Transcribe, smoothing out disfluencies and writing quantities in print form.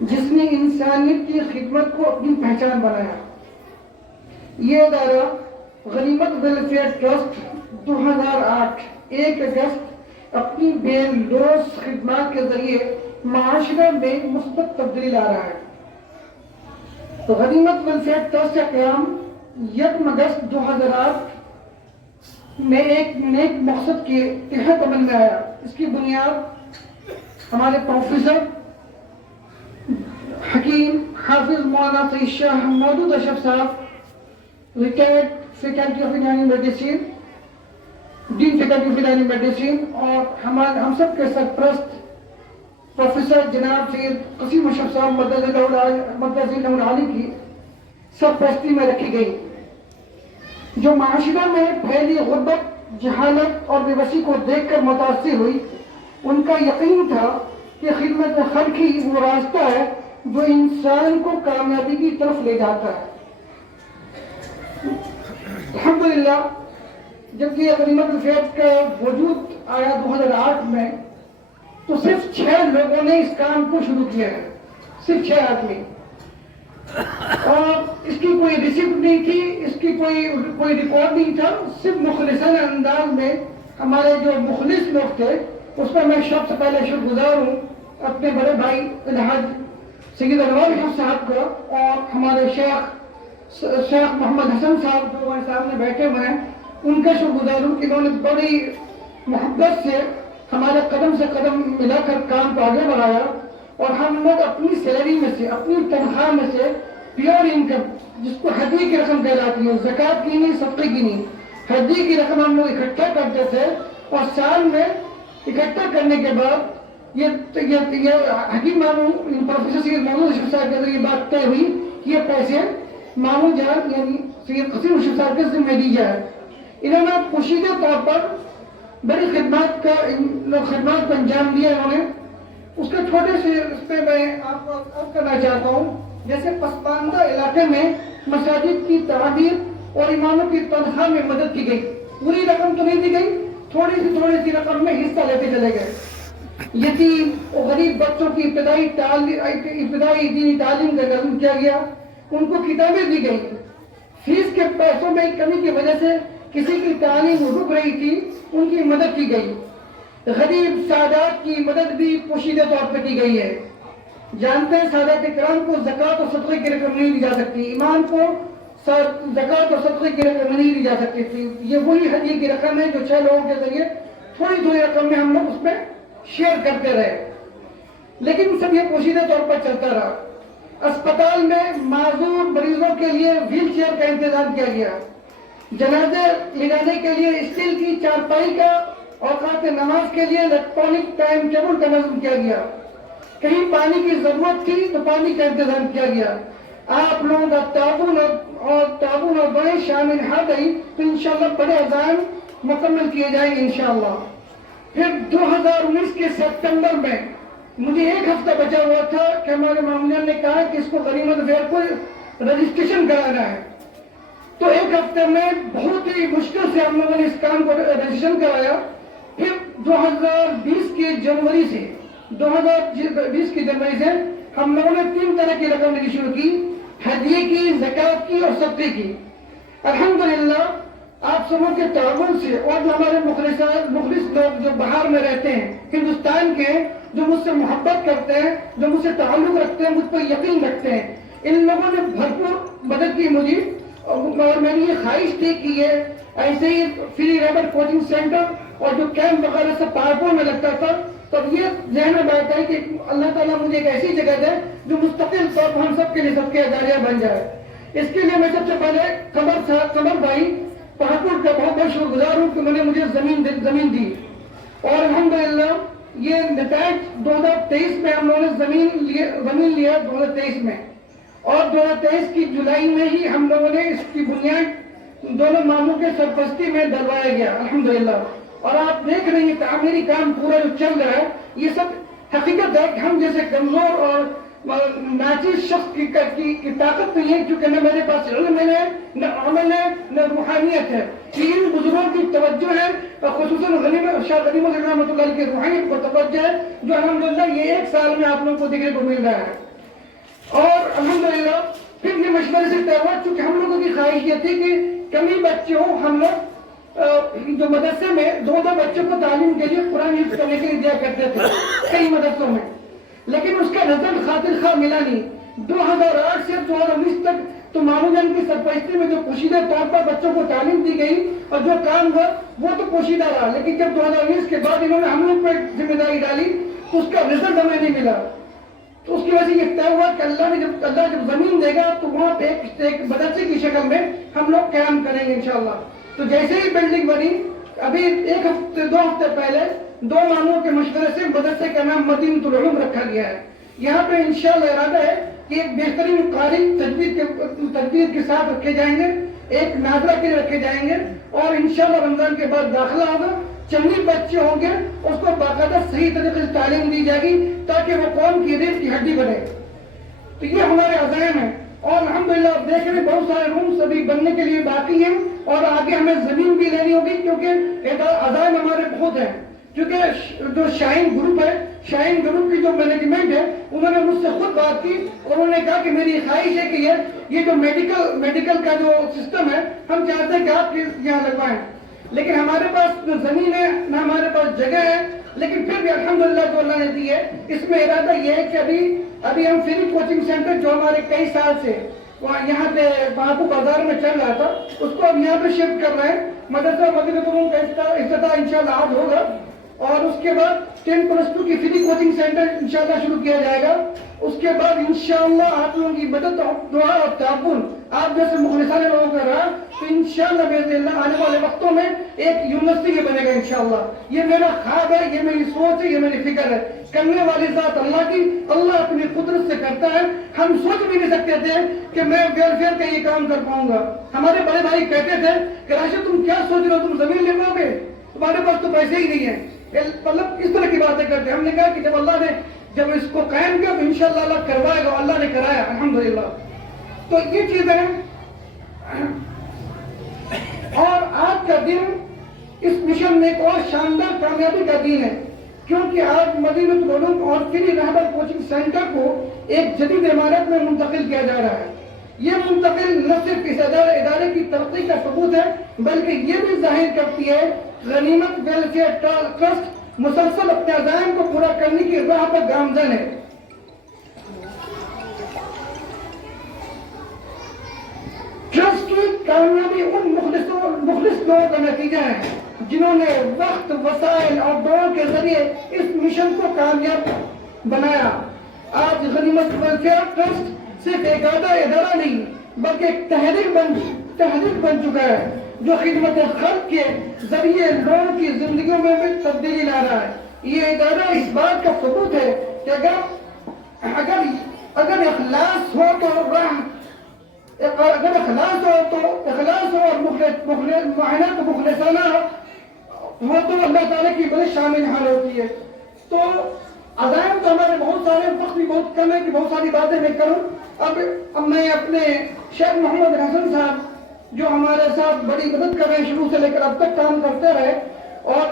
جس نے انسانیت کی خدمت کو اپنی پہچان بنایا۔ یہ ادارہ غنیمت ویلفیئر ٹرسٹ 2008 1 اگست اپنی بے لوث خدمات کے ذریعے معاشرے میں مثبت تبدیلی لا رہا ہے۔ تو غنیمت ویلفیئر ٹرسٹ کا قیام 1 اگست 2008 میں ایک نیک مقصد کے تحت عمل میں آیا۔ اس کی بنیاد ہمارے پروفیسر حکیم حافظ مولانا سید شاہ مودود اشرف صاحب، ریٹائرڈ فیکلٹی آف یونانی میڈیسن، ڈین فیکلٹی آف یونانی میڈیسن، اور ہم سب کے سرپرست پروفیسر جناب سید قسیم اشرف صاحب مدرس العالی کی سرپرستی میں رکھی گئی، جو معاشرہ میں پھیلی غربت، جہالت اور بے بسی کو دیکھ کر متاثر ہوئی۔ ان کا یقین تھا کہ خدمت خلق ہی وہ راستہ ہے جو انسان کو کامیابی کی طرف لے جاتا ہے۔ الحمدللہ جب یہ غنیمت ویلفیئر کا وجود آیا 2008 میں، تو صرف 6 لوگوں نے اس کام کو شروع کیا ہے، صرف 6 آدمی، اور اس کی کوئی ریسیپٹ نہیں تھی، اس کی کوئی ریکارڈ نہیں تھا، صرف مخلصانہ انداز میں ہمارے جو مخلص لوگ تھے، اس پر میں سب سے پہلے شکر گزار ہوں اپنے بڑے بھائی الحاج سید انوار حفظ صاحب کا، اور ہمارے شیخ محمد حسن صاحب جو ہمارے سامنے بیٹھے ہوئے ہیں، ان کا شکر گزار ہوں کہ انہوں نے بڑی محبت سے ہمارے قدم سے قدم ملا کر کام کو آگے بڑھایا، اور ہم لوگ اپنی سیلری میں سے، اپنی تنخواہ میں سے پیور انکم، جس کو ہدیے کی رقم کہلاتی ہے، زکوٰۃ کی نہیں، صدقے کی نہیں، ہدیے کی رقم ہم لوگ اکٹھا کرتے تھے، اور سال میں اکٹھا کرنے کے بعد یہ حکیم ماموں پروفیسر سید مودود اشرف صاحب کے یہ بات طے ہوئی کہ یہ پیسے ماموں جان یعنی سید قسیم اشرف صاحب کے ذمہ دی جائے۔ انہوں نے پوشیدہ طور پر بڑی خدمات کو انجام دیا انہوں نے۔ اس کے چھوٹے سے اس پہ میں آپ کو عرض کرنا چاہتا ہوں، جیسے پسماندہ علاقے میں مساجد کی تعمیر اور اماموں کی تنخواہ میں مدد کی گئی، پوری رقم تو نہیں دی گئی، تھوڑی سی رقم میں حصہ لیتے چلے گئے۔ یتیم اور غریب بچوں کی ابتدائی دینی تعلیم کا نظم کیا گیا، ان کو کتابیں دی گئی، فیس کے پیسوں میں کمی کی وجہ سے کسی کی تعلیم رک رہی تھی، ان کی مدد کی گئی۔ غریب سادات کی مدد بھی پوشیدہ طور پر کی گئی ہے۔ جانتے ہیں سادات کرام کو زکوٰۃ اور صدقے کی رقم نہیں دی جا سکتی، امام کو زکوٰۃ اور صدقے کی رقم نہیں دی جا سکتی تھی، یہ وہی ہدیے کی رقم ہے جو 6 لوگوں کے ذریعے تھوڑی رقم میں ہم لوگ اس میں شیئر کرتے رہے، لیکن سب یہ پوشیدہ طور پر چلتا رہا۔ اسپتال میں معذور مریضوں کے لیے ویل چیئر کا انتظام کیا گیا، جنازے لے جانے کے لیے اسٹیل کی چارپائی کا، اوقات نماز کے لیے الیکٹرانک ٹائم ٹیبل کا نظم کیا گیا، کہیں پانی کی ضرورت تھی تو پانی کا انتظام کیا گیا۔ آپ لوگوں کا تعاون اور بڑے شامل ہو گئی تو انشاءاللہ بڑے اذان مکمل کیے جائیں گے انشاءاللہ۔ پھر 2019 کے سپتمبر میں مجھے 1 ہفتہ بچا ہوا تھا کہ ہمارے معمولیان نے کہا کہ اس کو غنیمت ویلفیئر کو رجسٹریشن کرانا ہے، تو 1 ہفتے میں بہت ہی مشکل سے ہم لوگوں نے اس کام کو رجسٹریشن کرایا۔ پھر 2020 کی جنوری سے ہم لوگوں نے 3 طرح کی رقم لینی شروع کی، ہدیے کی، زکوٰۃ کی اور صدقے کی۔ الحمدللہ آپ سبوں کے تعاون سے، اور جو ہمارے مخلص لوگ جو باہر میں رہتے ہیں، ہندوستان کے، جو مجھ سے محبت کرتے ہیں، جو مجھ سے تعلق رکھتے ہیں، مجھ پر یقین رکھتے ہیں، ان لوگوں نے بھرپور مدد کی مجھے، اور میری یہ خواہش تھی کہ یہ ایسے ہی فری ریبٹ کوچنگ سینٹر اور جو کیمپ وغیرہ سب پہاڑپور میں لگتا تھا، تب یہ ذہن میں بیٹھا ہے کہ اللہ تعالیٰ مجھے ایک ایسی جگہ دے جو مستقل طور پر ہم سب کے لیے سب کے جاریہ بن جائے۔ اس کے لیے میں سب سے پہلے قمر بھائی پہاڑپور کا بہت بہت شکر گزار ہوں کہ انہوں نے مجھے زمین دی، اور الحمدللہ یہ نتائج 2023 میں ہم لوگوں نے زمین لیا 2023 میں، اور 2023 کی جولائی میں ہی ہم لوگوں نے اس کی بنیاد دونوں ماموں کے سرپرستی میں ڈلوایا گیا الحمدللہ۔ اور آپ دیکھ رہے ہیں تعمیری کام پورا جو چل رہا ہے، یہ سب حقیقت ہے کہ ہم جیسے کمزور اور ناچیز شخص کی طاقت نہیں ہے، کیونکہ نہ میرے پاس علم ہے، نہ عمل ہے، نہ روحانیت ہے، ان بزرگوں کی توجہ ہے، اور خصوصاً شاہ غنیمت رحمۃ اللہ کی روحانیت کو توجہ ہے، جو الحمدللہ یہ 1 سال میں آپ لوگوں کو دیکھنے کو مل رہا ہے۔ اور الحمدللہ پھر یہ مشورے سے طے ہوا، چونکہ ہم لوگوں کی خواہش یہ تھی کہ کمی بچے ہوں، ہم لوگ جو مدرسے میں دو بچوں کو تعلیم کے لیے قرآن حفظ کرنے کے لیے دیا کرتے تھے کئی مدرسوں میں، لیکن اس کا رزلٹ خاطر خواہ ملا نہیں۔ 2008 سے 2019 تک تو ماموں جان کی سرپرستی میں جو پوشیدہ طور پر بچوں کو تعلیم دی گئی اور جو کام ہوا وہ تو پوشیدہ رہا، لیکن جب 2020 کے بعد انہوں نے ہم لوگ پر ذمہ داری ڈالی تو اس کا رزلٹ ہمیں نہیں ملا۔ تو اس کی وجہ سے یہ طے ہوا کہ اللہ جب زمین دے گا تو وہاں پہ ایک مدرسے کی شکل میں ہم لوگ قیام کریں گے انشاءاللہ۔ تو جیسے ہی بلڈنگ بنی، ابھی 1 ہفتے 2 ہفتے پہلے 2 ماموں کے مشورے سے مدرسے کا نام مدینۃ العلوم رکھا گیا ہے۔ یہاں پہ انشاءاللہ ارادہ ہے کہ ایک بہترین قاری تجوید کے ساتھ رکھے جائیں گے، ایک ناظرہ کے رکھے جائیں گے، اور انشاءاللہ رمضان کے بعد داخلہ ہوگا، چندی بچے ہوں گے، اس کو باقاعدہ صحیح طریقے سے تعلیم دی جائے گی تاکہ وہ قوم کی ریڑھ کی ہڈی بنے۔ تو یہ ہمارے عزائم ہیں، اور الحمدللہ آپ دیکھ رہے ہیں بہت سارے رومس ابھی بننے کے لیے باقی ہیں، اور آگے ہمیں زمین بھی لینی ہوگی، کیونکہ عزائم ہمارے بہت ہیں۔ کیونکہ جو شاہین گروپ ہے، شاہین گروپ کی جو مینجمنٹ ہے، انہوں نے مجھ سے خود بات کی اور انہوں نے کہا کہ میری خواہش ہے کہ یہ جو میڈیکل کا جو سسٹم ہے، ہم چاہتے ہیں کہ آپ یہاں لگوائیں، لیکن ہمارے پاس نہ زمین ہے نہ ہمارے پاس جگہ ہے، لیکن پھر بھی الحمدللہ جو اللہ نے دی ہے، اس میں ارادہ یہ ہے کہ ابھی ہم فری کوچنگ سینٹر جو ہمارے کئی سال سے یہاں پہ بہاپو بازار میں چل رہا تھا، اس کو اب یہاں پہ شفٹ کر رہے ہیں۔ مدرسہ مدینۃ العلوم کا افتتاح انشاءاللہ آج ہوگا، اور اس کے بعد 10+2 کی فری کوچنگ سینٹر انشاءاللہ شروع کیا جائے گا۔ اس کے بعد انشاءاللہ آپ لوگوں کی مدد، دعا اور تعاون آپ جیسے مخلصان لوگوں کا رہا تو انشاءاللہ باذن اللہ آنے والے وقتوں میں ایک یونیورسٹی بھی بنے گا انشاءاللہ۔ یہ میرا خواب ہے، یہ میری سوچ ہے، یہ میری فکر ہے۔ کرنے والی ذات اللہ کی، اللہ اپنی قدرت سے کرتا ہے۔ ہم سوچ بھی نہیں سکتے تھے کہ میں ویلفیئر کا یہ کام کر پاؤں گا۔ ہمارے بڑے بھائی کہتے تھے کہ راشد تم کیا سوچ رہے ہو، تم زمین لے لو گے، تمہارے پاس تو پیسے ہی نہیں ہیں، مطلب اس طرح کی باتیں کرتے ہیں۔ ہم نے کہا کہ جب اس کو قائم کیا تو انشاءاللہ اللہ کروائے گا، اللہ نے کرایا الحمدللہ۔ تو یہ چیزیں ہیں، اور آج کا دن اس مشن میں ایک اور شاندار کامیابی کا دن ہے، کیونکہ آج مدینۃ العلوم اور فری رہبر کوچنگ سینٹر کو ایک جدید عمارت میں منتقل کیا جا رہا ہے۔ یہ منتقل نہ صرف اس ادارے کی ترقی کا ثبوت ہے، بلکہ یہ بھی ظاہر کرتی ہے غنیمت ویلفیئر ٹرسٹ مسلسل اپنے عزائم کو پورا کرنے کی راہ پر گامزن ہے۔ ٹرسٹ کی کامیابی ان مخلص لوگوں کا نتیجہ ہے جنہوں نے وقت، وسائل اور دعاؤں کے ذریعے اس مشن کو کامیاب بنایا۔ آج غنیمت ویلفیئر ٹرسٹ صرف ایک ادارہ نہیں بلکہ ایک تحریک بن چکا ہے، جو خدمت خلق کے ذریعے لوگوں کی زندگیوں میں بھی تبدیلی لا رہا ہے۔ یہ ادارہ اس بات کا ثبوت ہے کہ اگر اخلاص ہو اور محنت مخلصانہ ہو تو اللہ تعالیٰ کی بڑی شامل حال ہوتی ہے۔ تو عزائم تو ہمارے بہت سارے، وقت بھی بہت کم ہے کہ بہت ساری باتیں میں کروں۔ اب میں اپنے شیخ محمد حسن صاحب جو ہمارے ساتھ بڑی مدد کر رہے ہیں، شروع سے لے کر اب تک کام کرتے رہے، اور